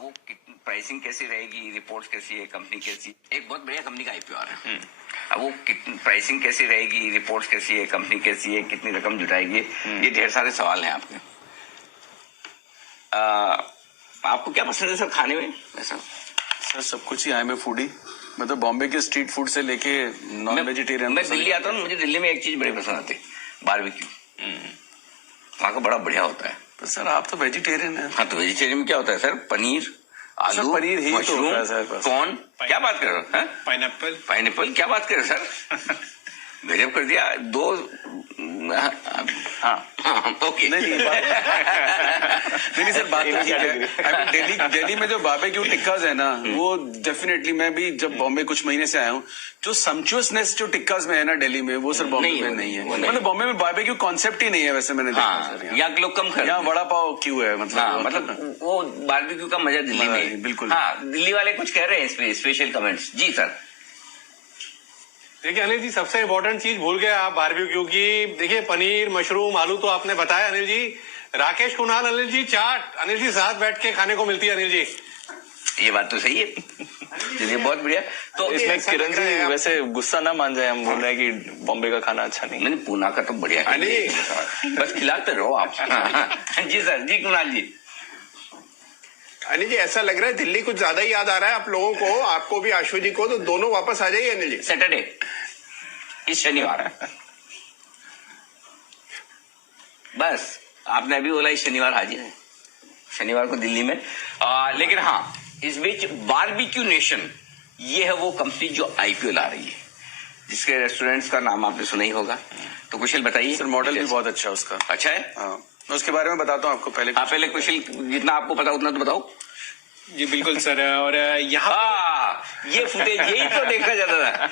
वो प्राइसिंग कैसी रहेगी, रिपोर्ट्स कैसी है, कंपनी कैसी, एक बहुत बढ़िया कंपनी का आईपीओ आ रहा है। अब वो प्राइसिंग कैसी रहेगी, रिपोर्ट्स कैसी है, कंपनी कैसी है, कितनी रकम जुटाएगी, ये ढेर सारे सवाल हैं आपके। आपको क्या पसंद है सर खाने में? ऐसा सर सब कुछ ही है, मैं फूडी, मतलब बॉम्बे के स्ट्रीट फूड से लेके नॉन वेजिटेरियन। मैं दिल्ली आता हूँ, मुझे दिल्ली में एक चीज बड़ी पसंद आती है, बारबेक्यू। वहाँ का बड़ा बढ़िया होता है। तो सर आप तो वेजिटेरियन हैं। हाँ, तो वेजिटेरियन में क्या होता है सर? पनीर, आलू, पनीर ही मशरूम, तो सर। कौन, क्या बात कर रहे हो? पाइनएप्पल, पाइनएप्पल, क्या बात कर रहे हो सर? गजब कर दिया। दो हाँ ओके। नहीं सर, बात तो ठीक है। दिल्ली में जो बारबेक्यू टिक्काज है ना, वो डेफिनेटली, मैं भी जब बॉम्बे कुछ महीने से आया हूँ, जो सम्चुअसनेस जो टिक्काज में है ना दिल्ली में, वो सर बॉम्बे में नहीं है। मतलब बॉम्बे में बारबेक्यू कॉन्सेप्ट ही नहीं है वैसे, मैंने देखा सर। यहाँ लोग कम खाते हैं। यहाँ वड़ा पाव क्यों है, मतलब वो बारबेक्यू का मजा दिल्ली में। बिल्कुल। हाँ, दिल्ली वाले कुछ कह रहे हैं इस पे, स्पेशल कमेंट्स। जी सर। देखिए अनिल जी, सबसे इम्पोर्टेंट चीज भूल गए आप बारबेक्यू की। देखिए पनीर, मशरूम, आलू तो आपने बताया अनिल जी। राकेश कुणाल, अनिल जी चाट, अनिल जी साथ बैठ के खाने को मिलती है अनिल जी। ये बात तो सही है। चलिए बहुत बढ़िया। तो इसमें किरण जी वैसे गुस्सा ना मान जाए, हम बोल रहे हैं कि बॉम्बे का खाना अच्छा नहीं। पूना का तो बढ़िया है, बस खिलाते रहो आप। जी सर। जी कुणाल जी। अनिल जी, ऐसा लग रहा है दिल्ली कुछ ज्यादा ही याद आ रहा है आप लोगों को, आपको भी, आशु जी को, तो दोनों वापस आ जाइए अनिल जी। सैटरडे, इस शनिवार। बस आपने अभी बोला इस शनिवार हाजिर है, शनिवार को दिल्ली में। लेकिन हाँ, इस बीच बारबेक्यू नेशन, ये है वो कंपनी जो आईपीओ ला रही है, जिसके रेस्टोरेंट्स का नाम आपने सुना ही होगा। तो कुशल बताइए सर। मॉडल भी बहुत अच्छा है उसका। अच्छा है? हाँ, मैं उसके बारे में बताता हूँ आपको। पहले कुशल जितना आपको पता उतना तो बताओ। जी बिल्कुल सर। और यहाँ ये फुटेज, यही तो देखा जाता था।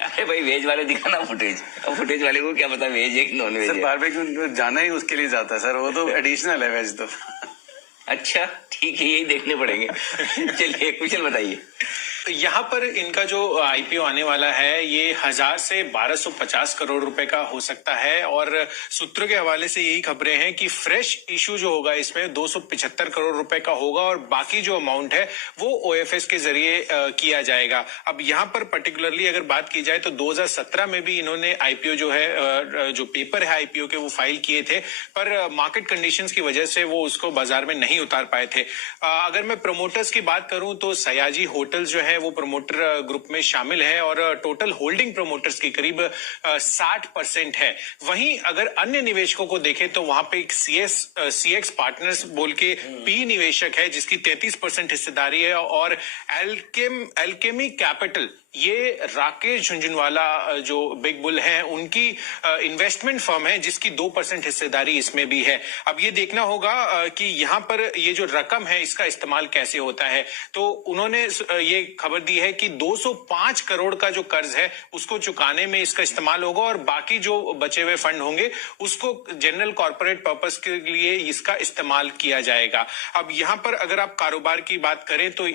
अरे भाई, वेज वाले दिखाना फुटेज, और फुटेज वाले को क्या पता वेज है कि नॉन वेज है। बारबेक्यू जाना ही उसके लिए जाता है सर, वो तो एडिशनल है वेज तो। अच्छा ठीक है, यही देखने पड़ेंगे। चलिए कुशल बताइए। यहाँ पर इनका जो आईपीओ आने वाला है, ये 1000 से 1250 करोड़ रुपए का हो सकता है। और सूत्रों के हवाले से यही खबरें हैं कि फ्रेश इशू जो होगा इसमें 275 करोड़ रुपए का होगा, और बाकी जो अमाउंट है वो ओएफएस के जरिए किया जाएगा। अब यहाँ पर पर्टिकुलरली अगर बात की जाए तो 2017 में भी इन्होंने आईपीओ जो है, जो पेपर है आईपीओ के, वो फाइल किए थे, पर मार्केट कंडीशंस की वजह से वो उसको बाजार में नहीं उतार पाए थे। अगर मैं प्रमोटर्स की बात करूं तो सयाजी होटल्स जो है वो प्रमोटर ग्रुप में शामिल है, और टोटल होल्डिंग प्रमोटर्स की करीब 60% है। वहीं अगर अन्य निवेशकों को देखें तो वहां पे एक सीएक्स पार्टनर्स बोल के पी निवेशक है, जिसकी 33% हिस्सेदारी है, और एल्केमी कैपिटल, ये राकेश झुंझुनवाला जो बिग बुल हैं, उनकी इन्वेस्टमेंट फर्म है, जिसकी 2% हिस्सेदारी इसमें भी है। अब ये देखना होगा कि यहाँ पर ये जो रकम है इसका इस्तेमाल कैसे होता है। तो उन्होंने ये खबर दी है कि 205 करोड़ का जो कर्ज है उसको चुकाने में इसका इस्तेमाल होगा, और बाकी जो बचे हुए फंड होंगे उसको जनरल कॉर्पोरेट पर्पस के लिए इसका इस्तेमाल किया जाएगा। अब यहाँ पर अगर आप कारोबार की बात करें तो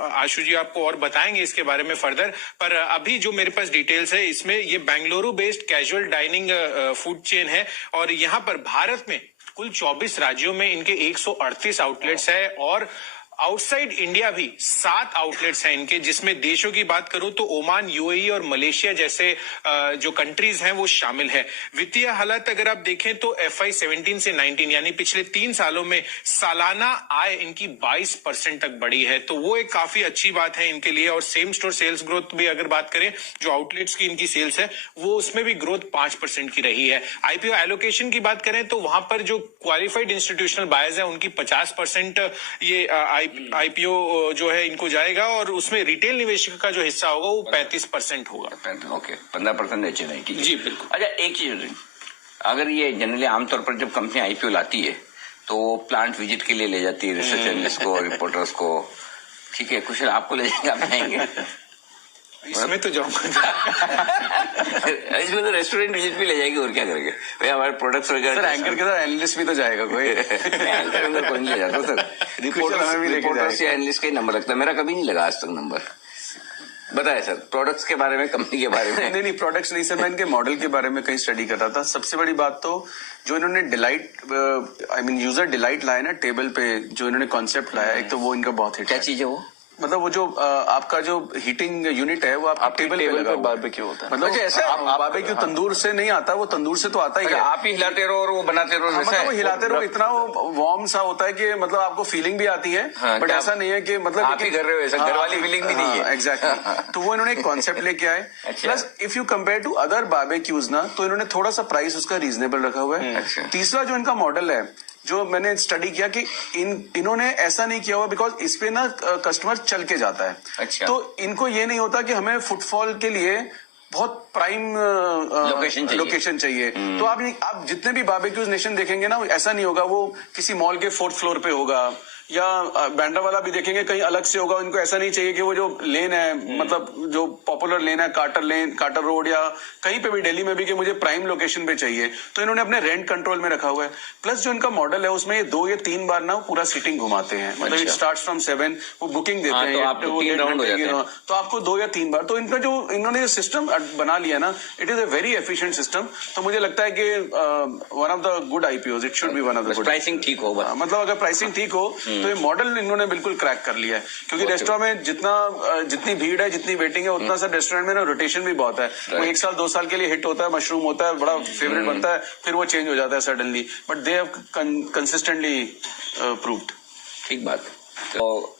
आशु जी आपको और बताएंगे इसके बारे में फर्दर, पर अभी जो मेरे पास डिटेल्स है, इसमें ये Bengaluru based casual dining food chain है, और यहाँ पर भारत में कुल 24 राज्यों में इनके 138 आउटलेट्स है, और आउटसाइड इंडिया भी 7 आउटलेट्स हैं इनके, जिसमें देशों की बात करूं तो ओमान, यूएई और मलेशिया जैसे जो कंट्रीज हैं वो शामिल है। वित्तीय हालत अगर आप देखें तो FY 17 से 19 यानी पिछले 3 सालों में सालाना आय इनकी 22% तक बढ़ी है, तो वो एक काफी अच्छी बात है इनके लिए। और सेम स्टोर सेल्स ग्रोथ भी अगर बात करें, जो आउटलेट्स की इनकी सेल्स है वो उसमें भी ग्रोथ 5% की रही है। आईपीओ एलोकेशन की बात करें तो वहां पर जो क्वालिफाइड इंस्टीट्यूशनल बायर्स है उनकी 50% ये आईपीओ जो है इनको जाएगा, और उसमें रिटेल निवेशक का जो हिस्सा होगा वो 35% होगा। ओके, 15% एच एन आई की। जी बिल्कुल। अच्छा एक चीज, अगर ये जनरली आमतौर पर जब कंपनी आईपीओ लाती है तो प्लांट विजिट के लिए ले जाती है रिसर्च एनालिस्ट को, रिपोर्टर्स को, ठीक है, कुशल आपको ले जाएंगे, आप आएंगे? इसमें तो जाऊंगा। इसमें तो रेस्टोरेंट विजिट भी ले जाएगी, और क्या करेंगे भाई, हमारे प्रोडक्ट्स वगैरह। सर एंकर के साथ एनालिस्ट भी तो जाएगा कोई? एंकर अंदर कोई नहीं ले जाता सर, रिपोर्टर्स या एनालिस्ट का ही नंबर लगता है, मेरा कभी नहीं लगा आज तक नंबर। बताए सर, प्रोडक्ट्स के बारे में, कंपनी के बारे में। नहीं प्रोडक्ट्स नहीं सर, मैं इनके मॉडल के बारे में कहीं स्टडी कर रहा था। सबसे बड़ी बात तो जो इन्होंने डिलाइट यूजर डिलाइट लाया ना टेबल पे, जो इन्होंने कॉन्सेप्ट लाया, एक तो वो इनका बहुत हिट क्या है। चीज है वो? मतलब वो जो आपका जो हीटिंग यूनिट है वो आप टेबल पे लगा हुआ है। बारबेक्यू होता है। मतलब अच्छा, ऐसा? बारबेक्यू तंदूर से नहीं आता, वो तंदूर से तो आता ही है। आप ही हिलाते रहो और वो बनाते रहो, हाँ, मतलब वो हिलाते रहो, इतना वो वार्म सा होता है कि मतलब आपको फीलिंग भी आती है। हाँ, बट ऐसा नहीं है कि मतलब आप ही कर रहे हो ऐसा, घर वाली फीलिंग भी नहीं है। एग्जैक्टली। तो वो इन्होंने एक कॉन्सेप्ट लेके आए। अच्छा। Plus if you compare to other barbecues ना, तो इन्होंने थोड़ा सा प्राइस उसका रीजनेबल रखा हुआ है। अच्छा। तीसरा जो इनका मॉडल है, जो मैंने स्टडी किया कि इन्होंने ऐसा नहीं किया हुआ, बिकॉज इस पे ना कस्टमर चल के जाता है। अच्छा। तो इनको ये नहीं होता कि हमें फुटफॉल के लिए बहुत प्राइम लोकेशन चाहिए। तो आप जितने भी बारबेक्यूज नेशन देखेंगे ना, ऐसा नहीं होगा वो किसी मॉल के 4th फ्लोर पे होगा, या बैंड्रा वाला भी देखेंगे कहीं अलग से होगा। इनको ऐसा नहीं चाहिए कि वो जो लेन है, मतलब जो पॉपुलर लेन है, कार्टर रोड या कहीं पे भी दिल्ली में भी, कि मुझे प्राइम लोकेशन पे चाहिए। तो इन्होंने अपने रेंट कंट्रोल में रखा हुआ है। प्लस जो इनका मॉडल है उसमें ये 2 या 3 बार ना पूरा सीटिंग घुमाते हैं। मतलब इट स्टार्ट्स फ्रॉम 7, वो बुकिंग देते हैं, तो आपको 3 राउंड हो जाते हैं। तो आपको 2 या 3 बार। तो इनका जो इन्होंने सिस्टम बना लिया ना, it is a very efficient system. तो मुझे लगता है कि one of the good IPOs, it should be one of the good. Pricing ठीक हो, मतलब अगर प्राइसिंग ठीक हो तो ये मॉडल इन्होंने बिल्कुल क्रैक कर लिया है। क्योंकि रेस्टोरेंट में जितनी भीड़ है, जितनी वेटिंग है, उतना सा रेस्टोरेंट में ना रोटेशन भी बहुत है। वो 1 साल 2 साल के लिए हिट होता है, मशरूम होता है, बड़ा फेवरेट बनता है, फिर वो चेंज हो जाता है suddenly. But they have consistently proved. ठीक बात। तो